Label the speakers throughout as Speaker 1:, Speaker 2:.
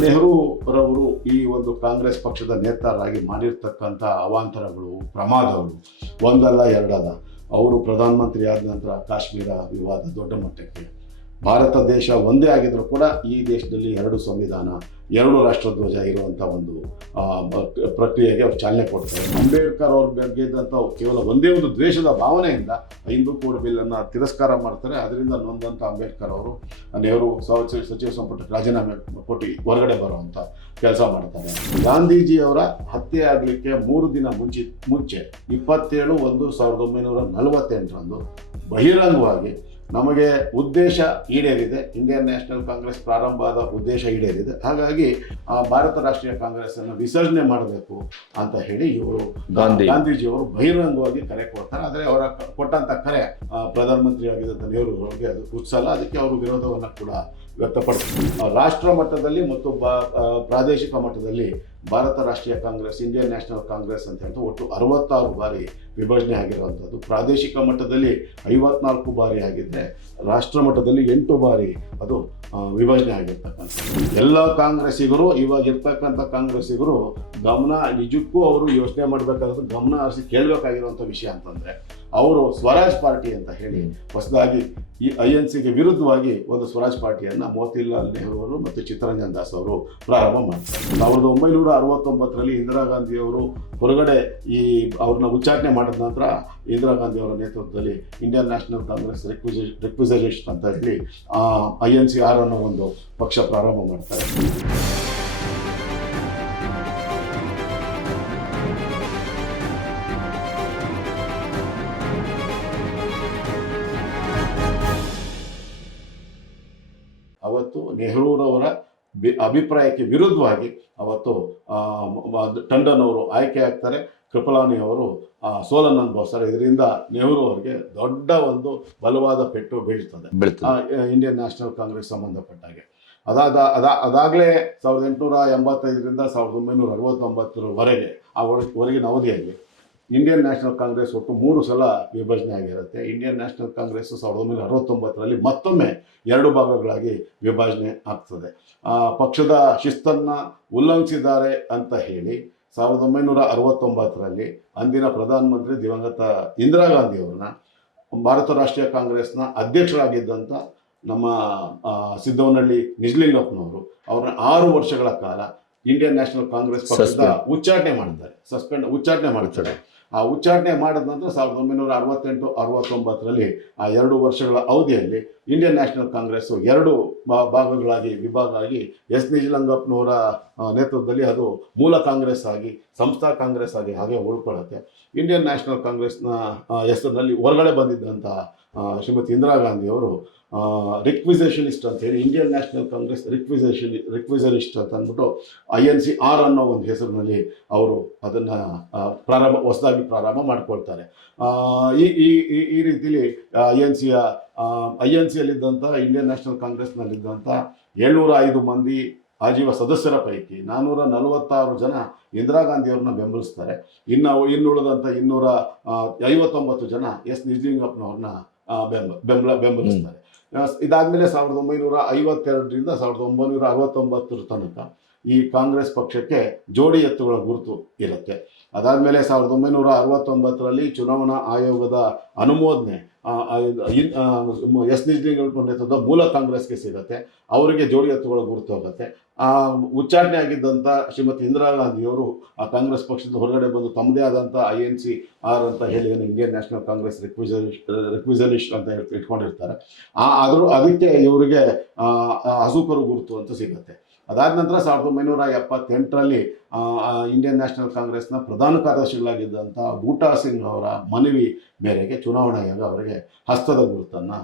Speaker 1: ನೆಹರೂರವರು ಈ ಒಂದು ಕಾಂಗ್ರೆಸ್ ಪಕ್ಷದ ನೇತಾರರಾಗಿ ಮಾಡಿರ್ತಕ್ಕಂಥ ಅವಾಂತರಗಳು ಪ್ರಮಾದಗಳು ಒಂದಲ್ಲ ಎರಡಲ್ಲ. ಅವರು ಪ್ರಧಾನಮಂತ್ರಿ ಆದ ನಂತರ ಕಾಶ್ಮೀರ ವಿವಾದ ದೊಡ್ಡ ಮಟ್ಟಕ್ಕೆ. ಭಾರತ ದೇಶ ಒಂದೇ ಆಗಿದ್ರೂ ಕೂಡ ಈ ದೇಶದಲ್ಲಿ ಎರಡು ಸಂವಿಧಾನ ಎರಡು ರಾಷ್ಟ್ರಧ್ವಜ ಇರುವಂಥ ಒಂದು ಪ್ರಕ್ರಿಯೆಗೆ ಅವ್ರು ಚಾಲನೆ ಕೊಡ್ತಾರೆ. ಅಂಬೇಡ್ಕರ್ ಅವ್ರ ಬಗ್ಗೆ ಇದ್ದಂಥ ಕೇವಲ ಒಂದೇ ಒಂದು ದ್ವೇಷದ ಭಾವನೆಯಿಂದ ಹಿಂದೂ ಕೋಡ್ ಬಿಲ್ಲನ್ನು ತಿರಸ್ಕಾರ ಮಾಡ್ತಾರೆ. ಅದರಿಂದ ನೊಂದಂಥ ಅಂಬೇಡ್ಕರ್ ಅವರು, ನೆಹರು ಸಚಿವ ಸಂಪುಟಕ್ಕೆ ರಾಜೀನಾಮೆ ಕೊಟ್ಟು ಹೊರಗಡೆ ಬರುವಂಥ ಕೆಲಸ ಮಾಡ್ತಾರೆ. ಗಾಂಧೀಜಿಯವರ ಹತ್ಯೆ ಆಗಲಿಕ್ಕೆ ಮೂರು ದಿನ ಮುಂಚೆ ಮುಂಚೆ ಇಪ್ಪತ್ತೇಳು ಒಂದು ಸಾವಿರದ ಒಂಬೈನೂರ ನಲವತ್ತೆಂಟರಂದು ಬಹಿರಂಗವಾಗಿ ನಮಗೆ ಉದ್ದೇಶ ಈಡೇರಿದೆ. ಇಂಡಿಯನ್ ನ್ಯಾಷನಲ್ ಕಾಂಗ್ರೆಸ್ ಪ್ರಾರಂಭ ಆದ ಉದ್ದೇಶ ಈಡೇರಿದೆ. ಹಾಗಾಗಿ ಆ, ಭಾರತ ರಾಷ್ಟ್ರೀಯ ಕಾಂಗ್ರೆಸ್ ಅನ್ನು ವಿಸರ್ಜನೆ ಮಾಡಬೇಕು ಅಂತ ಹೇಳಿ ಇವರು
Speaker 2: ಗಾಂಧಿ.
Speaker 1: ಗಾಂಧೀಜಿಯವರು ಬಹಿರಂಗವಾಗಿ ಕರೆ ಕೊಡ್ತಾರೆ. ಆದರೆ ಅವರ ಕೊಟ್ಟಂತ ಕರೆ ಪ್ರಧಾನಮಂತ್ರಿ ಆಗಿದ್ದಂಥ ನೆಹರು ಅವರಿಗೆ ಅದು ಉತ್ಸಲ್ಲ ಅದಕ್ಕೆ ಅವರು ವಿರೋಧವನ್ನು ಕೂಡ ವ್ಯಕ್ತಪಡಿಸ್ತಾರೆ ರಾಷ್ಟ್ರ ಮಟ್ಟದಲ್ಲಿ ಮತ್ತು ಬಾ- ಪ್ರಾದೇಶಿಕ ಮಟ್ಟದಲ್ಲಿ ಭಾರತ ರಾಷ್ಟ್ರೀಯ ಕಾಂಗ್ರೆಸ್ ಇಂಡಿಯನ್ ನ್ಯಾಷನಲ್ ಕಾಂಗ್ರೆಸ್ ಅಂತ ಹೇಳ್ತಾ ಒಟ್ಟು ಅರವತ್ತಾರು ಬಾರಿ ವಿಭಜನೆ ಆಗಿರುವಂಥದ್ದು ಪ್ರಾದೇಶಿಕ ಮಟ್ಟದಲ್ಲಿ ಐವತ್ನಾಲ್ಕು ಬಾರಿ ಆಗಿದ್ದರೆ ರಾಷ್ಟ್ರ ಮಟ್ಟದಲ್ಲಿ ಎಂಟು ಬಾರಿ ಅದು ವಿಭಜನೆ ಆಗಿರ್ತಕ್ಕಂಥದ್ದು. ಎಲ್ಲ ಕಾಂಗ್ರೆಸ್ಸಿಗರು ಇವಾಗ ಇರ್ತಕ್ಕಂಥ ಕಾಂಗ್ರೆಸ್ಸಿಗರು ಗಮನ ನಿಜಕ್ಕೂ ಅವರು ಯೋಚನೆ ಮಾಡಬೇಕಾದ್ರೆ ಗಮನ ಹರಿಸಿ ಕೇಳಬೇಕಾಗಿರುವಂಥ ವಿಷಯ ಅಂತಂದರೆ ಅವರು ಸ್ವರಾಜ್ ಪಾರ್ಟಿ ಅಂತ ಹೇಳಿ ಹೊಸದಾಗಿ ಈ ಐ ಎನ್ ಸಿಗೆ ವಿರುದ್ಧವಾಗಿ ಒಂದು ಸ್ವರಾಜ್ ಪಾರ್ಟಿಯನ್ನು ಮೋತಿಲಾಲ್ ನೆಹರು ಅವರು ಮತ್ತು ಚಿತ್ತರಂಜನ್ ದಾಸ್ ಅವರು ಪ್ರಾರಂಭ ಮಾಡ್ತಾರೆ. ಸಾವಿರದ ಒಂಬೈನೂರ ಅರವತ್ತೊಂಬತ್ತರಲ್ಲಿ ಇಂದಿರಾ ಗಾಂಧಿ ಅವರು ಹೊರಗಡೆ ಈ ಅವ್ರನ್ನ ಉಚ್ಚಾಟನೆ ಮಾಡಿದ ನಂತರ ಇಂದಿರಾ ಗಾಂಧಿ ಅವರ ನೇತೃತ್ವದಲ್ಲಿ ಇಂಡಿಯನ್ ನ್ಯಾಷನಲ್ ಕಾಂಗ್ರೆಸ್ ರಿಕ್ವಿಸೇ ರಿಕ್ವಿಸರೇಷನ್ ಅಂತ ಹೇಳಿ ಐ ಎನ್ ಸಿ ಆರ್ ಅನ್ನೋ ಒಂದು ಪಕ್ಷ ಪ್ರಾರಂಭ ಮಾಡ್ತಾರೆ. ನೆಹರೂರವರ ಬಿ- ಅಭಿಪ್ರಾಯಕ್ಕೆ ವಿರುದ್ಧವಾಗಿ ಅವತ್ತು ಟಂಡನ್ ಅವರು ಆಯ್ಕೆ ಆಗ್ತಾರೆ. ಕೃಪಲಾನಿ ಅವರು ಸೋಲನ್ನು ಅನುಭವಿಸ್ತಾರೆ ಇದರಿಂದ ನೆಹರು ಅವರಿಗೆ ದೊಡ್ಡ ಒಂದು ಬಲವಾದ ಪೆಟ್ಟು ಬೀಳ್ತದೆ. ಇಂಡಿಯನ್ ನ್ಯಾಷನಲ್ ಕಾಂಗ್ರೆಸ್ ಸಂಬಂಧಪಟ್ಟಾಗೆ. ಅದಾದ ಅದ ಅದಾಗಲೇ ಸಾವಿರದ ಎಂಟುನೂರ ಎಂಬತ್ತೈದರಿಂದ ಸಾವಿರದ ಒಂಬೈನೂರ ಅರವತ್ತೊಂಬತ್ತರವರೆಗೆ ಆ ಒಳಗಿನ ಅವಧಿಯಲ್ಲಿ ಇಂಡಿಯನ್ ನ್ಯಾಷನಲ್ ಕಾಂಗ್ರೆಸ್ ಒಟ್ಟು ಮೂರು ಸಲ ವಿಭಜನೆ ಆಗಿರುತ್ತೆ. ಇಂಡಿಯನ್ ನ್ಯಾಷನಲ್ ಕಾಂಗ್ರೆಸ್ ಸಾವಿರದ ಒಂಬೈನೂರ ಅರವತ್ತೊಂಬತ್ತರಲ್ಲಿ ಮತ್ತೊಮ್ಮೆ ಎರಡು ಭಾಗಗಳಾಗಿ ವಿಭಜನೆ ಆಗ್ತದೆ. ಪಕ್ಷದ ಶಿಸ್ತನ್ನು ಉಲ್ಲಂಘಿಸಿದ್ದಾರೆ ಅಂತ ಹೇಳಿ ಸಾವಿರದ ಒಂಬೈನೂರ ಅರವತ್ತೊಂಬತ್ತರಲ್ಲಿ ಅಂದಿನ ಪ್ರಧಾನಮಂತ್ರಿ ದಿವಂಗತ ಇಂದಿರಾ ಗಾಂಧಿಯವ್ರನ್ನ ಭಾರತ ರಾಷ್ಟ್ರೀಯ ಕಾಂಗ್ರೆಸ್ನ ಅಧ್ಯಕ್ಷರಾಗಿದ್ದಂಥ ನಮ್ಮ ಸಿದ್ದವನಹಳ್ಳಿ ನಿಜಲಿಂಗಪ್ಪನವರು ಅವ್ರನ್ನ ಆರು ವರ್ಷಗಳ ಕಾಲ ಇಂಡಿಯನ್ ನ್ಯಾಷನಲ್ ಕಾಂಗ್ರೆಸ್ ಪಕ್ಷದ. ಉಚ್ಚಾಟನೆ ಮಾಡಿದ್ದಾರೆ. ಸಸ್ಪೆಂಡ್ ಉಚ್ಚಾಟನೆ ಮಾಡ್ತಾರೆ ಆ ಉಚ್ಚಾಟನೆ ಮಾಡಿದ ನಂತರ ಸಾವಿರದ ಒಂಬೈನೂರ ಅರವತ್ತೆಂಟು ಅರವತ್ತೊಂಬತ್ತರಲ್ಲಿ ಆ ಎರಡು ವರ್ಷಗಳ ಅವಧಿಯಲ್ಲಿ ಇಂಡಿಯನ್ ನ್ಯಾಷನಲ್ ಕಾಂಗ್ರೆಸ್ ಎರಡು ಭಾಗಗಳಾಗಿ ವಿಭಾಗ ಆಗಿ ಎಸ್ ನಿಜಲಿಂಗಪ್ಪನವರ ನೇತೃತ್ವದಲ್ಲಿ ಅದು ಮೂಲ ಕಾಂಗ್ರೆಸ್ ಆಗಿ ಸಂಸ್ಥಾ ಕಾಂಗ್ರೆಸ್ ಆಗಿ ಹಾಗೆ ಉಳ್ಕೊಳ್ಳುತ್ತೆ. ಇಂಡಿಯನ್ ನ್ಯಾಷನಲ್ ಕಾಂಗ್ರೆಸ್ನ ಹೆಸರಿನಲ್ಲಿ ಹೊರಗಡೆ ಬಂದಿದ್ದಂಥ ಶ್ರೀಮತಿ ಇಂದಿರಾ ಗಾಂಧಿ ಅವರು ರಿಕ್ವಿಸೇಷನಿಸ್ಟ್ ಅಂತ ಹೇಳಿ Indian national Congress requisition requisitionist ಅಂತ ಅಂದ್ಬಿಟ್ಟು ಐ ಎನ್ ಸಿ ಆರ್ ಅನ್ನೋ ಒಂದು ಹೆಸರಿನಲ್ಲಿ ಅವರು ಅದನ್ನು ಪ್ರಾರಂಭ, ಹೊಸದಾಗಿ ಪ್ರಾರಂಭ ಮಾಡ್ಕೊಳ್ತಾರೆ. ಈ ಈ, ಈ- ರೀತಿಲಿ ಐ ಎನ್ ಸಿಯ ಐ ಎನ್ ಸಿಯಲ್ಲಿದ್ದಂಥ ಇಂಡಿಯನ್ ನ್ಯಾಷನಲ್ ಕಾಂಗ್ರೆಸ್ನಲ್ಲಿದ್ದಂಥ ಏಳ್ನೂರ ಐದು ಮಂದಿ ಆಜೀವ ಸದಸ್ಯರ ಪೈಕಿ ನಾನ್ನೂರ ನಲವತ್ತಾರು ಜನ ಇಂದಿರಾ ಗಾಂಧಿಯವ್ರನ್ನ ಬೆಂಬಲಿಸ್ತಾರೆ. ಇನ್ನು ಇನ್ನುಳಿದಂಥ ಇನ್ನೂರ ಐವತ್ತೊಂಬತ್ತು ಜನ ಎಸ್ ನಿಜಲಿಂಗಪ್ಪನವ್ರನ್ನ ಬೆಂಬಲ ಬೆಂಬ, ಬೆಂಬಲ, ಬೆಂಬಲಿಸ್ತಾರೆ. ಇದಾದ್ಮೇಲೆ ಸಾವಿರದ ಒಂಬೈನೂರ ಐವತ್ತೆರಡರಿಂದ ಸಾವಿರದ ಒಂಬೈನೂರ ಅರವತ್ತೊಂಬತ್ತರ ತನಕ ಈ ಕಾಂಗ್ರೆಸ್ ಪಕ್ಷಕ್ಕೆ ಜೋಡಿ ಎತ್ತುಗಳ ಗುರುತು ಇರುತ್ತೆ. ಅದಾದಮೇಲೆ ಸಾವಿರದ ಒಂಬೈನೂರ ಅರವತ್ತೊಂಬತ್ತರಲ್ಲಿ ಚುನಾವಣಾ ಆಯೋಗದ ಅನುಮೋದನೆ ಎಸ್ ನಿಜ್ಲಿಂಗ್ ನೇತೃತ್ವದ ಮೂಲ ಕಾಂಗ್ರೆಸ್ಗೆ ಸಿಗುತ್ತೆ. ಅವರಿಗೆ ಜೋಡಿ ಎತ್ತುಗಳ ಗುರುತು ಹೋಗುತ್ತೆ ಆ ಉಚ್ಚಾರಣೆ ಆಗಿದ್ದಂಥ ಶ್ರೀಮತಿ ಇಂದಿರಾ ಗಾಂಧಿಯವರು ಆ ಕಾಂಗ್ರೆಸ್ ಪಕ್ಷದ ಹೊರಗಡೆ ಬಂದು ತಮ್ಮದೇ ಆದಂಥ ಐ ಎನ್ ಸಿ ಆರ್ ಅಂತ ಹೇಳಿ ಏನು Indian national Congress requisitionist requisitionist ಅಂತ ಇಟ್ಕೊಂಡಿರ್ತಾರೆ. ಆ ಆದರೂ ಅದಕ್ಕೆ ಇವರಿಗೆ ಹಸುಕರು ಗುರುತು ಅಂತ ಸಿಗುತ್ತೆ. ಅದಾದ ನಂತರ ಸಾವಿರದ ಒಂಬೈನೂರ ಎಪ್ಪತ್ತೆಂಟರಲ್ಲಿ ಇಂಡಿಯನ್ ನ್ಯಾಷನಲ್ ಕಾಂಗ್ರೆಸ್ನ ಪ್ರಧಾನ ಕಾರ್ಯದರ್ಶಿಗಳಾಗಿದ್ದಂಥ ಬೂಟಾ ಸಿಂಗ್ ಅವರ ಮನವಿ ಮೇರೆಗೆ ಚುನಾವಣೆಯಾಗ ಆಯೋಗ ಅವರಿಗೆ ಹಸ್ತದ ಗುರುತನ್ನು.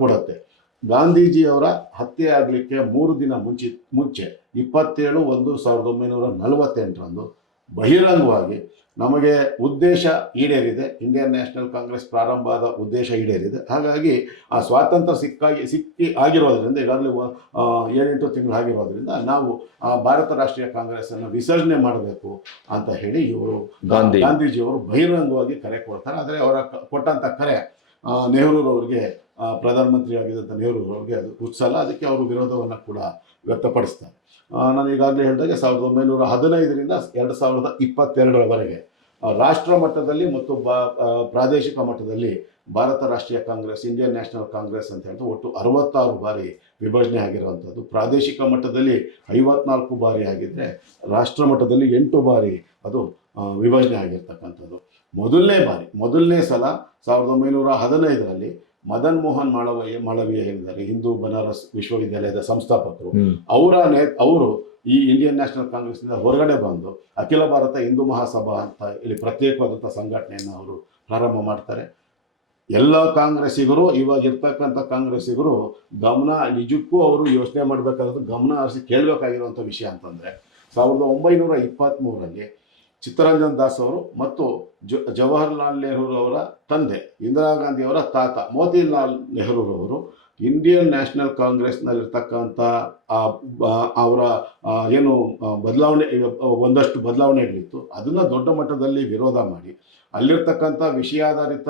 Speaker 1: ಕೊಡುತ್ತೆ. ಗಾಂಧೀಜಿಯವರ ಹತ್ಯೆ ಆಗಲಿಕ್ಕೆ ಮೂರು ದಿನ ಮುಂಚೆ ಮುಂಚೆ ಇಪ್ಪತ್ತೇಳು ಒಂದು ಸಾವಿರದ ಒಂಬೈನೂರ ನಲವತ್ತೆಂಟರಂದು ಬಹಿರಂಗವಾಗಿ ನಮಗೆ ಉದ್ದೇಶ ಈಡೇರಿದೆ. ಇಂಡಿಯನ್ ನ್ಯಾಷನಲ್ ಕಾಂಗ್ರೆಸ್ ಪ್ರಾರಂಭ ಆದ ಉದ್ದೇಶ ಈಡೇರಿದೆ. ಹಾಗಾಗಿ ಆ ಸ್ವಾತಂತ್ರ್ಯ ಸಿಕ್ಕಾಗಿ ಸಿಕ್ಕಿ ಆಗಿರೋದ್ರಿಂದ ಈಗಾಗಲೇ ಏಳೆಂಟು ತಿಂಗಳು ಆಗಿರೋದ್ರಿಂದ ನಾವು ಆ ಭಾರತ ರಾಷ್ಟ್ರೀಯ ಕಾಂಗ್ರೆಸ್ಸನ್ನು ವಿಸರ್ಜನೆ ಮಾಡಬೇಕು ಅಂತ ಹೇಳಿ ಇವರು
Speaker 2: ಗಾಂಧಿ.
Speaker 1: ಗಾಂಧೀಜಿಯವರು ಬಹಿರಂಗವಾಗಿ ಕರೆ ಕೊಡ್ತಾರೆ. ಆದರೆ ಅವರ ಕೊಟ್ಟಂಥ ಕರೆ ನೆಹರೂರವ್ರಿಗೆ ಪ್ರಧಾನಮಂತ್ರಿ ಆಗಿದ್ದಂಥ ಅವ್ರಿಗೆ ಅದು ಹುಚ್ಚಲ್ಲ ಅದಕ್ಕೆ ಅವರು ವಿರೋಧವನ್ನು ಕೂಡ ವ್ಯಕ್ತಪಡಿಸ್ತಾರೆ. ನಾನು ಈಗಾಗಲೇ ಹೇಳಿದಾಗೆ ಸಾವಿರದ ಒಂಬೈನೂರ ಹದಿನೈದರಿಂದ ಎರಡು ಸಾವಿರದ ಇಪ್ಪತ್ತೆರಡರವರೆಗೆ ರಾಷ್ಟ್ರ ಮಟ್ಟದಲ್ಲಿ ಮತ್ತು ಪ್ರಾದೇಶಿಕ ಮಟ್ಟದಲ್ಲಿ ಭಾರತ ರಾಷ್ಟ್ರೀಯ ಕಾಂಗ್ರೆಸ್, ಇಂಡಿಯನ್ ನ್ಯಾಷನಲ್ ಕಾಂಗ್ರೆಸ್ ಅಂತ ಹೇಳಿದ್ರೆ ಒಟ್ಟು ಅರವತ್ತಾರು ಬಾರಿ ವಿಭಜನೆ ಆಗಿರುವಂಥದ್ದು. ಪ್ರಾದೇಶಿಕ ಮಟ್ಟದಲ್ಲಿ ಐವತ್ನಾಲ್ಕು ಬಾರಿ ಆಗಿದ್ದರೆ ರಾಷ್ಟ್ರ ಮಟ್ಟದಲ್ಲಿ ಎಂಟು ಬಾರಿ ಅದು ವಿಭಜನೆ ಆಗಿರ್ತಕ್ಕಂಥದ್ದು. ಮೊದಲನೇ ಬಾರಿ, ಮೊದಲನೇ ಸಲ ಸಾವಿರದ ಒಂಬೈನೂರ ಹದಿನೈದರಲ್ಲಿ ಮದನ್ ಮೋಹನ್ ಮಾಳವಯ್ಯ ಮಾಳವೀಯ ಹೇಳಿದ್ದಾರೆ. ಹಿಂದೂ ಬನಾರಸ್ ವಿಶ್ವವಿದ್ಯಾಲಯದ ಸಂಸ್ಥಾಪಕರು. ಅವರ ನೇ ಅವರು ಈ ಇಂಡಿಯನ್ ನ್ಯಾಷನಲ್ ಕಾಂಗ್ರೆಸ್ನಿಂದ ಹೊರಗಡೆ ಬಂದು ಅಖಿಲ ಭಾರತ ಹಿಂದೂ ಮಹಾಸಭಾ ಅಂತ ಇಲ್ಲಿ ಪ್ರತ್ಯೇಕವಾದಂಥ ಸಂಘಟನೆಯನ್ನು ಅವರು ಪ್ರಾರಂಭ ಮಾಡ್ತಾರೆ. ಎಲ್ಲ ಕಾಂಗ್ರೆಸ್ಸಿಗರು ಇವಾಗ ಇರ್ತಕ್ಕಂಥ ಕಾಂಗ್ರೆಸ್ಸಿಗರು ಗಮನ ನಿಜಕ್ಕೂ ಅವರು ಯೋಚನೆ ಮಾಡಬೇಕಾದ್ರೆ ಗಮನ ಹರಿಸಿ ಕೇಳಬೇಕಾಗಿರುವಂಥ ವಿಷಯ ಅಂತಂದರೆ ಸಾವಿರದ ಒಂಬೈನೂರ ಇಪ್ಪತ್ತ್ಮೂರರಲ್ಲಿ ಚಿತ್ತರಂಜನ್ ದಾಸ್ ಅವರು ಮತ್ತು ಜ ಜವಾಹರ್ಲಾಲ್ ನೆಹರೂರವರ ಅವರ ತಂದೆ ಇಂದಿರಾ ಗಾಂಧಿ ಅವರ ತಾತ ಮೋತಿಲಾಲ್ ನೆಹರೂರವರು ಇಂಡಿಯನ್ ನ್ಯಾಷನಲ್ ಕಾಂಗ್ರೆಸ್ನಲ್ಲಿರ್ತಕ್ಕಂಥ ಆ ಅವರ ಏನು ಬದಲಾವಣೆ ಒಂದಷ್ಟು ಬದಲಾವಣೆಗಳಿತ್ತು. ಅದನ್ನು ದೊಡ್ಡ ಮಟ್ಟದಲ್ಲಿ ವಿರೋಧ ಮಾಡಿ ಅಲ್ಲಿರ್ತಕ್ಕಂಥ ವಿಷಯಾಧಾರಿತ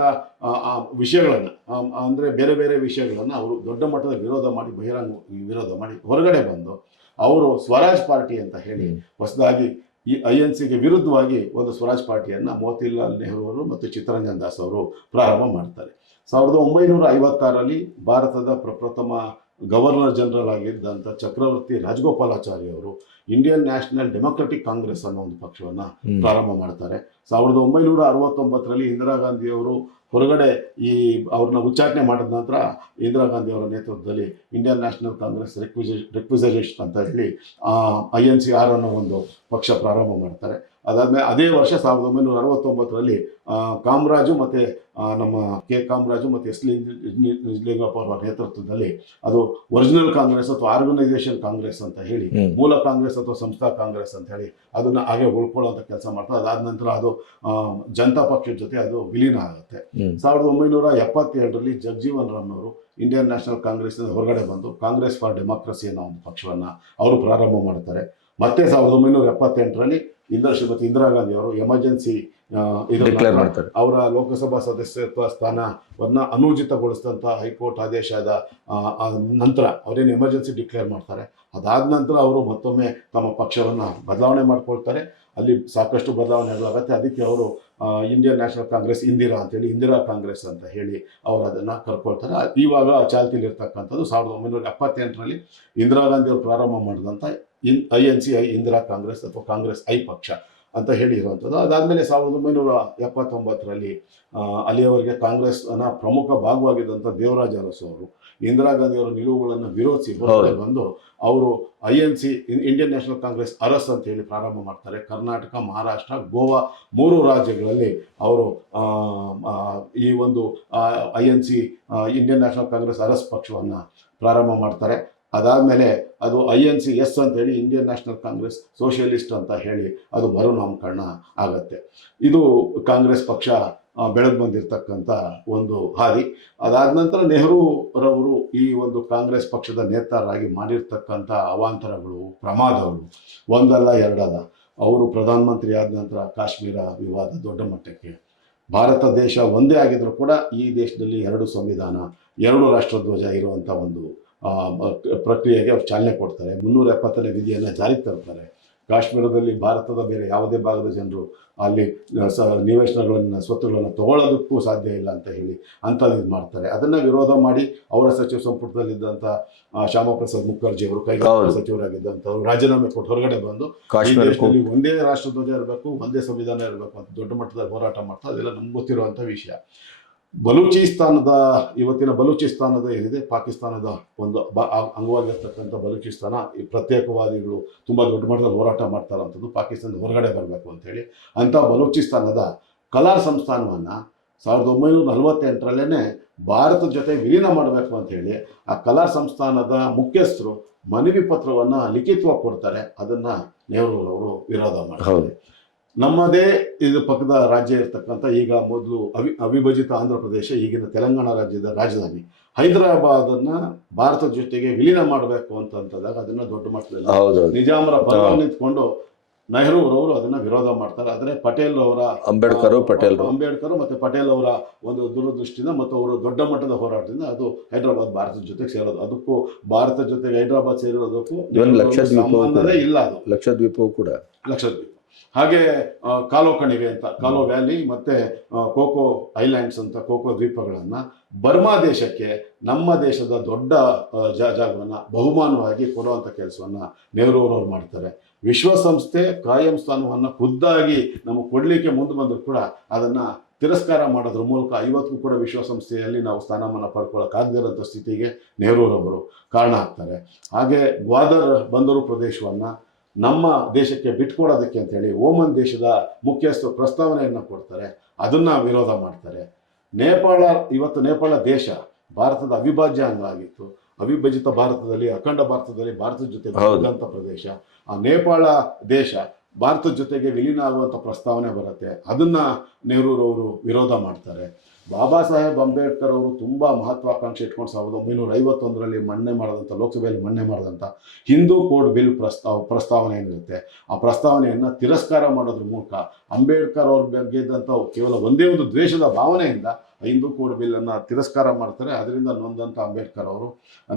Speaker 1: ವಿಷಯಗಳನ್ನು ಅಂದರೆ ಬೇರೆ ಬೇರೆ ವಿಷಯಗಳನ್ನು ಅವರು ದೊಡ್ಡ ಮಟ್ಟದ ವಿರೋಧ ಮಾಡಿ ಬಹಿರಂಗ ವಿರೋಧ ಮಾಡಿ ಹೊರಗಡೆ ಬಂದು ಅವರು ಸ್ವರಾಜ್ ಪಾರ್ಟಿ ಅಂತ ಹೇಳಿ ಹೊಸದಾಗಿ ಈ ಐ ಎನ್ ಸಿಗೆ ವಿರುದ್ಧವಾಗಿ ಒಂದು ಸ್ವರಾಜ್ ಪಾರ್ಟಿಯನ್ನು ಮೋತಿಲಾಲ್ ನೆಹರು ಅವರು ಮತ್ತು ಚಿತ್ತರಂಜನ್ ದಾಸ್ ಅವರು ಪ್ರಾರಂಭ ಮಾಡ್ತಾರೆ. ಸಾವಿರದ ಒಂಬೈನೂರ ಐವತ್ತಾರರಲ್ಲಿ ಭಾರತದ ಪ್ರಪ್ರಥಮ ಗವರ್ನರ್ ಜನರಲ್ ಆಗಿದ್ದಂಥ ಚಕ್ರವರ್ತಿ ರಾಜಗೋಪಾಲಾಚಾರಿ ಅವರು ಇಂಡಿಯನ್ ನ್ಯಾಷನಲ್ ಡೆಮೊಕ್ರೆಟಿಕ್ ಕಾಂಗ್ರೆಸ್ ಅನ್ನೋ ಒಂದು ಪಕ್ಷವನ್ನು ಪ್ರಾರಂಭ ಮಾಡ್ತಾರೆ. ಸಾವಿರದ ಒಂಬೈನೂರ ಅರವತ್ತೊಂಬತ್ತರಲ್ಲಿ ಇಂದಿರಾ ಗಾಂಧಿಯವರು ಹೊರಗಡೆ ಈ ಅವ್ರನ್ನ ಉಚ್ಚಾಟನೆ ಮಾಡಿದ ನಂತರ ಇಂದಿರಾ ಗಾಂಧಿ ಅವರ ನೇತೃತ್ವದಲ್ಲಿ ಇಂಡಿಯನ್ ನ್ಯಾಷನಲ್ ಕಾಂಗ್ರೆಸ್ ರಿಕ್ವಿಸಿ ರೆಕ್ವಿಸೇಷನ್ ಅಂತ ಹೇಳಿ ಐ ಎನ್ ಸಿ ಆರ್ ಅನ್ನೋ ಒಂದು ಪಕ್ಷ ಪ್ರಾರಂಭ ಮಾಡ್ತಾರೆ. ಅದಾದ್ಮೇಲೆ ಅದೇ ವರ್ಷ ಸಾವಿರದ ಒಂಬೈನೂರ ಅರವತ್ತೊಂಬತ್ತರಲ್ಲಿ ಕಾಮರಾಜು ಮತ್ತು ನಮ್ಮ ಕೆ ಕಾಮರಾಜು ಮತ್ತು ಎಸ್ ನಿಜಲಿಂಗಪ್ಪ ಅವರ ನೇತೃತ್ವದಲ್ಲಿ ಅದು ಒರಿಜಿನಲ್ ಕಾಂಗ್ರೆಸ್ ಅಥವಾ ಆರ್ಗನೈಸೇಷನ್ ಕಾಂಗ್ರೆಸ್ ಅಂತ ಹೇಳಿ ಮೂಲ ಕಾಂಗ್ರೆಸ್ ಅಥವಾ ಸಂಸ್ಥಾ ಕಾಂಗ್ರೆಸ್ ಅಂತ ಹೇಳಿ ಅದನ್ನ ಹಾಗೆ ಉಳ್ಕೊಳ್ಳೋಂಥ ಕೆಲಸ ಮಾಡ್ತಾರೆ ಅದಾದ ನಂತರ ಅದು ಜನತಾ ಪಕ್ಷದ ಜೊತೆ ಅದು ವಿಲೀನ ಆಗುತ್ತೆ. ಸಾವಿರದ ಒಂಬೈನೂರ ಎಪ್ಪತ್ತೇಳರಲ್ಲಿ ಜಗಜೀವನ್ ರಾಮ್ ಅವರು ಇಂಡಿಯನ್ ನ್ಯಾಷನಲ್ ಕಾಂಗ್ರೆಸ್ನಿಂದ ಹೊರಗಡೆ ಬಂದು ಕಾಂಗ್ರೆಸ್ ಫಾರ್ ಡೆಮಾಕ್ರಸಿ ಅನ್ನೋ ಒಂದು ಪಕ್ಷವನ್ನು ಅವರು ಪ್ರಾರಂಭ ಮಾಡ್ತಾರೆ. ಮತ್ತೆ ಸಾವಿರದ ಒಂಬೈನೂರ ಎಪ್ಪತ್ತೆಂಟರಲ್ಲಿ ಇಂದಿರಾ ಶ್ರೀಮತಿ ಇಂದಿರಾ ಗಾಂಧಿ ಅವರು ಎಮರ್ಜೆನ್ಸಿ
Speaker 2: ಡಿಕ್ಲೇರ್ ಮಾಡ್ತಾರೆ.
Speaker 1: ಅವರ ಲೋಕಸಭಾ ಸದಸ್ಯತ್ವ ಸ್ಥಾನವನ್ನು ಅನೂರ್ಜಿತಗೊಳಿಸಿದಂಥ ಹೈಕೋರ್ಟ್ ಆದೇಶದ ನಂತರ ಅವರೇನು ಎಮರ್ಜೆನ್ಸಿ ಡಿಕ್ಲೇರ್ ಮಾಡ್ತಾರೆ. ಅದಾದ ನಂತರ ಅವರು ಮತ್ತೊಮ್ಮೆ ತಮ್ಮ ಪಕ್ಷವನ್ನು ಬದಲಾವಣೆ ಮಾಡ್ಕೊಳ್ತಾರೆ. ಅಲ್ಲಿ ಸಾಕಷ್ಟು ಬದಲಾವಣೆಗಳಾಗತ್ತೆ ಅದಕ್ಕೆ ಅವರು ಇಂಡಿಯನ್ ನ್ಯಾಷನಲ್ ಕಾಂಗ್ರೆಸ್ ಇಂದಿರಾ ಅಂತೇಳಿ ಇಂದಿರಾ ಕಾಂಗ್ರೆಸ್ ಅಂತ ಹೇಳಿ ಅವರು ಅದನ್ನು ಕರ್ಕೊಳ್ತಾರೆ. ಇವಾಗ ಚಾಲ್ತಿಲಿರ್ತಕ್ಕಂಥದ್ದು ಸಾವಿರದ ಒಂಬೈನೂರ ಎಪ್ಪತ್ತೆಂಟರಲ್ಲಿ ಇಂದಿರಾ ಗಾಂಧಿ ಅವರು ಪ್ರಾರಂಭ ಮಾಡಿದಂಥ ಇನ್ I N C I Indira Congress ಅಥವಾ ಕಾಂಗ್ರೆಸ್ ಐ ಪಕ್ಷ ಅಂತ ಹೇಳಿರುವಂಥದ್ದು. ಅದಾದಮೇಲೆ ಸಾವಿರದ ಒಂಬೈನೂರ ಎಪ್ಪತ್ತೊಂಬತ್ತರಲ್ಲಿ ಅಲ್ಲಿಯವರೆಗೆ ಕಾಂಗ್ರೆಸ್ನ ಪ್ರಮುಖ ಭಾಗವಾಗಿದ್ದಂಥ ದೇವರಾಜ ಅರಸು ಅವರು ಇಂದಿರಾ ಗಾಂಧಿಯವರ ನಿಲುವುಗಳನ್ನು ವಿರೋಧಿಸಿ ಹೊರಗಡೆ ಬಂದು ಅವರು I N C Indian national Congress Urs ಅಂತ ಹೇಳಿ ಪ್ರಾರಂಭ ಮಾಡ್ತಾರೆ. ಕರ್ನಾಟಕ ಮಹಾರಾಷ್ಟ್ರ ಗೋವಾ ಮೂರು ರಾಜ್ಯಗಳಲ್ಲಿ ಅವರು ಈ ಒಂದು I N C Indian national Congress Urs ಪಕ್ಷವನ್ನು ಪ್ರಾರಂಭ ಮಾಡ್ತಾರೆ. ಅದಾದಮೇಲೆ ಅದು ಐ ಎನ್ ಸಿ ಎಸ್ ಅಂತ ಹೇಳಿ ಇಂಡಿಯನ್ ನ್ಯಾಷನಲ್ ಕಾಂಗ್ರೆಸ್ ಸೋಷಿಯಲಿಸ್ಟ್ ಅಂತ ಹೇಳಿ ಅದು ಮರುನಾಮಕರಣ ಆಗತ್ತೆ. ಇದು ಕಾಂಗ್ರೆಸ್ ಪಕ್ಷ ಬೆಳೆದು ಬಂದಿರತಕ್ಕಂಥ ಒಂದು ಹಾದಿ. ಅದಾದ ನಂತರ ನೆಹರೂರವರು ಈ ಒಂದು ಕಾಂಗ್ರೆಸ್ ಪಕ್ಷದ ನೇತಾರರಾಗಿ ಮಾಡಿರ್ತಕ್ಕಂಥ ಅವಾಂತರಗಳು, ಪ್ರಮಾದಗಳು, ಒಂದಲ್ಲ ಎರಡಲ್ಲ. ಅವರು ಪ್ರಧಾನಮಂತ್ರಿ ಆದ ನಂತರ ಕಾಶ್ಮೀರ ವಿವಾದ ದೊಡ್ಡ ಮಟ್ಟಕ್ಕೆ. ಭಾರತ ದೇಶ ಒಂದೇ ಆಗಿದ್ರೂ ಕೂಡ ಈ ದೇಶದಲ್ಲಿ ಎರಡು ಸಂವಿಧಾನ, ಎರಡು ರಾಷ್ಟ್ರಧ್ವಜ ಇರುವಂಥ ಒಂದು ಪ್ರಕ್ರಿಯೆಗೆ ಅವ್ರು ಚಾಲನೆ ಕೊಡ್ತಾರೆ. ಮುನ್ನೂರ ಎಪ್ಪತ್ತನೇ ವಿಧಿಯನ್ನು ಜಾರಿಗೆ ತರ್ತಾರೆ. ಕಾಶ್ಮೀರದಲ್ಲಿ ಭಾರತದ ಬೇರೆ ಯಾವುದೇ ಭಾಗದ ಜನರು ಅಲ್ಲಿ ಸ ನಿವೇಶನಗಳನ್ನು ಸ್ವತ್ತುಗಳನ್ನು ತಗೊಳ್ಳೋದಕ್ಕೂ ಸಾಧ್ಯ ಇಲ್ಲ ಅಂತ ಹೇಳಿ ಅಂಥದ್ದು ಇದು ಮಾಡ್ತಾರೆ. ಅದನ್ನು ವಿರೋಧ ಮಾಡಿ ಅವರ ಸಚಿವ ಸಂಪುಟದಲ್ಲಿದ್ದಂಥ ಶ್ಯಾಮಪ್ರಸಾದ್ ಮುಖರ್ಜಿ ಅವರು ಕೈಗಾರಿಕಾ. ಸಚಿವರಾಗಿದ್ದಂಥವ್ರು ರಾಜೀನಾಮೆ ಕೊಟ್ಟು ಹೊರಗಡೆ ಬಂದು ದೇಶದಲ್ಲಿ ಒಂದೇ ರಾಷ್ಟ್ರಧ್ವಜ ಇರಬೇಕು ಒಂದೇ ಸಂವಿಧಾನ ಇರಬೇಕು ಅಂತ ದೊಡ್ಡ ಮಟ್ಟದಲ್ಲಿ ಹೋರಾಟ ಮಾಡ್ತಾರೆ ಅದೆಲ್ಲ ನಮ್ಗೆ ಗೊತ್ತಿರುವಂಥ ವಿಷಯ. ಬಲೂಚಿಸ್ತಾನದ, ಇವತ್ತಿನ ಬಲೂಚಿಸ್ತಾನದ ಏನಿದೆ, ಪಾಕಿಸ್ತಾನದ ಒಂದು ಬ ಅಂಗವಾಗಿರ್ತಕ್ಕಂಥ ಬಲೂಚಿಸ್ತಾನ ಈ ಪ್ರತ್ಯೇಕವಾದಿಗಳು ತುಂಬ ದೊಡ್ಡ ಮಟ್ಟದಲ್ಲಿ ಹೋರಾಟ ಮಾಡ್ತಾರಂಥದ್ದು ಪಾಕಿಸ್ತಾನದ ಹೊರಗಡೆ ಬರಬೇಕು ಅಂತೇಳಿ ಅಂಥ ಬಲೂಚಿಸ್ತಾನದ ಕಲಾ ಸಂಸ್ಥಾನವನ್ನು ಸಾವಿರದ ಒಂಬೈನೂರ ನಲವತ್ತೆಂಟರಲ್ಲೇ ಭಾರತದ ಜೊತೆ ವಿಲೀನ ಮಾಡಬೇಕು ಅಂತ ಹೇಳಿ ಆ ಕಲಾ ಸಂಸ್ಥಾನದ ಮುಖ್ಯಸ್ಥರು ಮನವಿ ಪತ್ರವನ್ನು ಲಿಖಿತವಾಗಿ ಕೊಡ್ತಾರೆ ಅದನ್ನು ಅವರು ವಿರೋಧ ಮಾಡ್ತಾರೆ. ನಮ್ಮದೇ ಇದು ಪಕ್ಕದ ರಾಜ್ಯ ಇರ್ತಕ್ಕಂಥ ಈಗ ಮೊದಲು ಅವಿ ಅವಿಭಜಿತ ಆಂಧ್ರ ಪ್ರದೇಶ ಈಗಿನ ತೆಲಂಗಾಣ ರಾಜ್ಯದ ರಾಜಧಾನಿ. ಹೈದರಾಬಾದನ್ನ ಭಾರತದ ಜೊತೆಗೆ ವಿಲೀನ ಮಾಡಬೇಕು ಅಂತಂತಂದಾಗ ಅದನ್ನ ದೊಡ್ಡ ಮಟ್ಟದಲ್ಲಿ ನಿಜಾಮರ ಬಲ ನಿಂತ್ಕೊಂಡು ನೆಹರು ಅವರು ಅದನ್ನ ವಿರೋಧ ಮಾಡ್ತಾರೆ. ಆದರೆ ಪಟೇಲ್ ಅವರ
Speaker 2: ಅಂಬೇಡ್ಕರ್ ಪಟೇಲ್
Speaker 1: ಅಂಬೇಡ್ಕರ್ ಮತ್ತೆ ಪಟೇಲ್ ಅವರ ಒಂದು ದೂರದೃಷ್ಟಿಯಿಂದ ಮತ್ತು ಅವರು ದೊಡ್ಡ ಮಟ್ಟದ ಹೋರಾಟದಿಂದ ಅದು ಹೈದರಾಬಾದ್ ಭಾರತದ ಜೊತೆಗೆ ಸೇರೋದು. ಅದಕ್ಕೂ ಭಾರತ ಜೊತೆಗೆ ಹೈದರಾಬಾದ್ ಸೇರೋದಕ್ಕೂ ಲಕ್ಷದ್ವೀಪ ಇಲ್ಲ ಅದು.
Speaker 2: ಲಕ್ಷದ್ವೀಪವು ಕೂಡ.
Speaker 1: ಲಕ್ಷದ್ವೀಪ. ಹಾಗೆ ಕಾಲೋ ಕಣಿವೆ ಅಂತ, ಕಾಲೋ ವ್ಯಾಲಿ ಮತ್ತೆ ಕೋಕೋ ಐಲ್ಯಾಂಡ್ಸ್ ಅಂತ ಕೋಕೋ ದ್ವೀಪಗಳನ್ನು ಬರ್ಮಾ ದೇಶಕ್ಕೆ ನಮ್ಮ ದೇಶದ ದೊಡ್ಡ ಜಾಗವನ್ನು, ಬಹುಮಾನವಾಗಿ ಕೊಡುವಂತ ಕೆಲಸವನ್ನ ನೆಹರೂರವ್ರು ಮಾಡ್ತಾರೆ. ವಿಶ್ವಸಂಸ್ಥೆ ಕಾಯಂ ಸ್ಥಾನವನ್ನು ಖುದ್ದಾಗಿ ನಮಗೆ ಕೊಡ್ಲಿಕ್ಕೆ ಮುಂದೆ ಬಂದರೂ ಕೂಡ ಅದನ್ನ ತಿರಸ್ಕಾರ ಮಾಡೋದ್ರ ಮೂಲಕ ಇವತ್ತಿಗೂ ಕೂಡ ವಿಶ್ವಸಂಸ್ಥೆಯಲ್ಲಿ ನಾವು ಸ್ಥಾನಮಾನ ಪಡ್ಕೊಳ್ಳೋಕ್ಕಾಗದಿರೋಂಥ ಸ್ಥಿತಿಗೆ ನೆಹರೂರವರು ಕಾರಣ ಆಗ್ತಾರೆ. ಹಾಗೆ ಗ್ವಾದರ್ ಬಂದರು ಪ್ರದೇಶವನ್ನ ನಮ್ಮ ದೇಶಕ್ಕೆ ಬಿಟ್ಕೊಡೋದಕ್ಕೆ ಅಂತೇಳಿ ಓಮನ್ ದೇಶದ ಮುಖ್ಯಸ್ಥ ಪ್ರಸ್ತಾವನೆಯನ್ನು ಕೊಡ್ತಾರೆ. ಅದನ್ನ ವಿರೋಧ ಮಾಡ್ತಾರೆ. ನೇಪಾಳ ಇವತ್ತು ನೇಪಾಳ ದೇಶ ಭಾರತದ ಅವಿಭಾಜ್ಯ ಅಂಗ ಆಗಿತ್ತು. ಅವಿಭಜಿತ ಭಾರತದಲ್ಲಿ ಅಖಂಡ ಭಾರತದಲ್ಲಿ ಭಾರತದ ಜೊತೆ. ಪ್ರದೇಶ. ಆ ನೇಪಾಳ ದೇಶ ಭಾರತದ ಜೊತೆಗೆ ವಿಲೀನ ಆಗುವಂಥ ಪ್ರಸ್ತಾವನೆ ಬರುತ್ತೆ. ಅದನ್ನ ನೆಹರೂರವರು ವಿರೋಧ ಮಾಡ್ತಾರೆ. ಬಾಬಾ ಸಾಹೇಬ್ ಅಂಬೇಡ್ಕರ್ ಅವರು ತುಂಬ ಮಹತ್ವಾಕಾಂಕ್ಷೆ ಇಟ್ಕೊಂಡು ಸಾವಿರದ ಒಂಬೈನೂರ ಐವತ್ತೊಂದರಲ್ಲಿ ಮಣ್ಣೆ ಮಾಡಿದಂಥ ಲೋಕಸಭೆಯಲ್ಲಿ ಮಣ್ಣೆ ಮಾಡಿದಂಥ ಹಿಂದೂ ಕೋಡ್ ಬಿಲ್ ಪ್ರಸ್ತಾವ, ಪ್ರಸ್ತಾವನೆ ಏನಿರುತ್ತೆ? ಆ ಪ್ರಸ್ತಾವನೆಯನ್ನು ತಿರಸ್ಕಾರ ಮಾಡೋದ್ರ ಮೂಲಕ ಅಂಬೇಡ್ಕರ್ ಅವ್ರ ಬಗ್ಗೆ ಇದ್ದಂಥ ಕೇವಲ ಒಂದೇ ಒಂದು ದ್ವೇಷದ ಭಾವನೆಯಿಂದ ಹಿಂದೂ ಕೋಡ್ ಬಿಲ್ಲನ್ನು ತಿರಸ್ಕಾರ ಮಾಡ್ತಾರೆ. ಅದರಿಂದ ನೊಂದಂಥ ಅಂಬೇಡ್ಕರ್ ಅವರು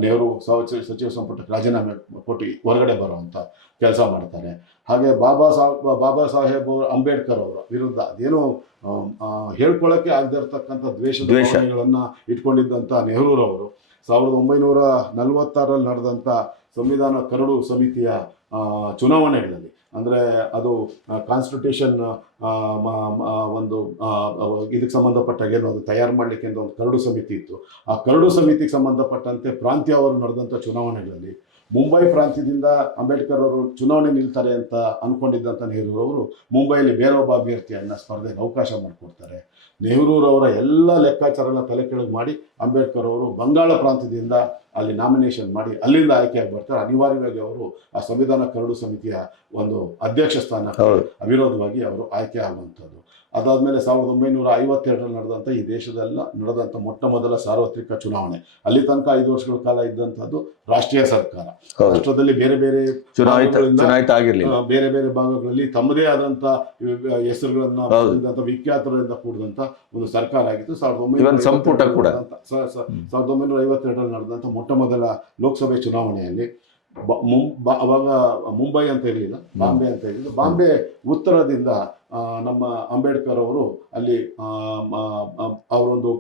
Speaker 1: ನೆಹರು ಸಚಿವ ಸಚಿವ ಸಂಪುಟಕ್ಕೆ ರಾಜೀನಾಮೆ ಕೊಟ್ಟು ಹೊರಗಡೆ ಬರುವಂಥ ಕೆಲಸ ಮಾಡ್ತಾರೆ. ಹಾಗೆ ಬಾಬಾ ಸಾಹೇಬ್ ಬಾಬಾ ಸಾಹೇಬ್ ಅವರು ಅಂಬೇಡ್ಕರ್ ಅವರ ವಿರುದ್ಧ ಅದೇನೋ ಆಮ್, ಆ, ಹೇಳ್ಕೊಳ್ಳೋಕೆ ಆಗದೆ ಇರತಕ್ಕಂಥ ದ್ವೇಷದ
Speaker 2: ದ್ವೇಷ.
Speaker 1: ದ್ವೇಷಗಳನ್ನು ಇಟ್ಕೊಂಡಿದ್ದಂಥ ನೆಹರೂರವರು ಸಾವಿರದ ಒಂಬೈನೂರ ನಲವತ್ತಾರರಲ್ಲಿ ನಡೆದಂಥ ಸಂವಿಧಾನ ಕರಡು ಸಮಿತಿಯ ಚುನಾವಣೆಗಳಲ್ಲಿ ಅಂದರೆ ಅದು ಕಾನ್ಸ್ಟಿಟ್ಯೂಷನ್ ಒಂದು ಇದಕ್ಕೆ ಸಂಬಂಧಪಟ್ಟಾಗ ಏನು ಅದು ತಯಾರು ಮಾಡಲಿಕ್ಕೆ ಅಂತ ಒಂದು ಕರಡು ಸಮಿತಿ ಇತ್ತು ಆ ಕರಡು ಸಮಿತಿಗೆ ಸಂಬಂಧಪಟ್ಟಂತೆ ಪ್ರಾಂತ್ಯ ಅವರು ನಡೆದಂಥ ಚುನಾವಣೆಗಳಲ್ಲಿ ಮುಂಬೈ ಪ್ರಾಂತ್ಯದಿಂದ ಅಂಬೇಡ್ಕರ್ ಅವರು ಚುನಾವಣೆ ನಿಲ್ತಾರೆ ಅಂತ ಅಂದ್ಕೊಂಡಿದ್ದಂಥ ನೆಹರೂರವರು ಮುಂಬೈಯಲ್ಲಿ ಬೇರೊಬ್ಬ ಅಭ್ಯರ್ಥಿಯನ್ನ ಸ್ಪರ್ಧೆಗೆ ಅವಕಾಶ ಮಾಡಿಕೊಡ್ತಾರೆ. ನೆಹರೂರವರ ಎಲ್ಲ ಲೆಕ್ಕಾಚಾರನ ತಲೆ ಕೆಳಗೆ ಮಾಡಿ ಅಂಬೇಡ್ಕರ್ ಅವರು ಬಂಗಾಳ ಪ್ರಾಂತ್ಯದಿಂದ ಅಲ್ಲಿ ನಾಮಿನೇಷನ್ ಮಾಡಿ ಅಲ್ಲಿಂದ ಆಯ್ಕೆಯಾಗಿ ಬರ್ತಾರೆ. ಅನಿವಾರ್ಯವಾಗಿ ಅವರು ಆ ಸಂವಿಧಾನ ಕರಡು ಸಮಿತಿಯ ಒಂದು ಅಧ್ಯಕ್ಷ
Speaker 2: ಸ್ಥಾನ
Speaker 1: ಅವಿರೋಧವಾಗಿ ಅವರು ಆಯ್ಕೆ ಆಗುವಂಥದ್ದು. ಅದಾದಮೇಲೆ ಸಾವಿರದ ಒಂಬೈನೂರ ಐವತ್ತೆರಡರಲ್ಲಿ ನಡೆದಂಥ ಈ ದೇಶದಲ್ಲ ನಡೆದಂಥ ಮೊಟ್ಟ ಮೊದಲ ಸಾರ್ವತ್ರಿಕ ಚುನಾವಣೆ. ಅಲ್ಲಿ ತನಕ ಐದು ವರ್ಷಗಳ ಕಾಲ ಇದ್ದಂಥದ್ದು ರಾಷ್ಟ್ರೀಯ ಸರ್ಕಾರ. ರಾಷ್ಟ್ರದಲ್ಲಿ ಬೇರೆ ಬೇರೆ ಬೇರೆ ಬೇರೆ ಭಾಗಗಳಲ್ಲಿ ತಮ್ಮದೇ ಆದಂಥ ಹೆಸರುಗಳನ್ನ. ವಿಖ್ಯಾತರಿಂದ ಕೂಡಿದಂಥ ಒಂದು ಸರ್ಕಾರ ಆಗಿತ್ತು. ಸಾವಿರದ
Speaker 2: ಒಂಬೈನೂರ ಸಂಪುಟ ಕೂಡ.
Speaker 1: ಸಾವಿರದ ಒಂಬೈನೂರ ಐವತ್ತೆರಡರಲ್ಲಿ ನಡೆದಂಥ ಮೊಟ್ಟ ಮೊದಲ ಲೋಕಸಭೆ ಚುನಾವಣೆಯಲ್ಲಿ ಬ- ಅವಾಗ ಮುಂಬೈ ಅಂತ ಇರಲಿಲ್ಲ ಬಾಂಬೆ ಅಂತ ಇರಲಿಲ್ಲ ಬಾಂಬೆ ಉತ್ತರದಿಂದ ನಮ್ಮ ಅಂಬೇಡ್ಕರ್ ಅವರು ಅಲ್ಲಿ ಅವರೊಂದು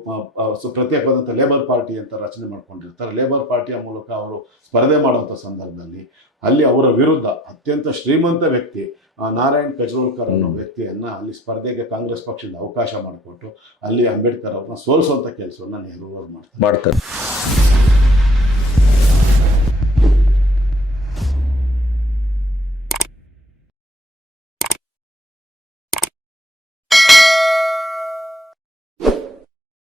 Speaker 1: ಪ್ರತ್ಯೇಕವಾದಂಥ ಲೇಬರ್ ಪಾರ್ಟಿ ಅಂತ ರಚನೆ ಮಾಡ್ಕೊಂಡಿರ್ತಾರೆ. ಲೇಬರ್ ಪಾರ್ಟಿಯ ಮೂಲಕ ಅವರು ಸ್ಪರ್ಧೆ ಮಾಡುವಂಥ ಸಂದರ್ಭದಲ್ಲಿ ಅಲ್ಲಿ ಅವರ ವಿರುದ್ಧ ಅತ್ಯಂತ ಶ್ರೀಮಂತ ವ್ಯಕ್ತಿ ನಾರಾಯಣ್ ಕಜ್ರೋಲ್ಕರ್ ಅನ್ನೋ
Speaker 2: ವ್ಯಕ್ತಿಯನ್ನು
Speaker 1: ವ್ಯಕ್ತಿಯನ್ನ ಅಲ್ಲಿ ಸ್ಪರ್ಧೆಗೆ ಕಾಂಗ್ರೆಸ್ ಪಕ್ಷದಿಂದ ಅವಕಾಶ ಮಾಡಿಕೊಟ್ಟು ಅಲ್ಲಿ ಅಂಬೇಡ್ಕರ್ ಅವ್ರನ್ನ ಸೋಲಿಸುವಂಥ ಕೆಲಸವನ್ನು ನೆಹರು ಅವರು ಮಾಡ್ತಾರೆ.
Speaker 2: ಮಾಡ್ತಾರೆ.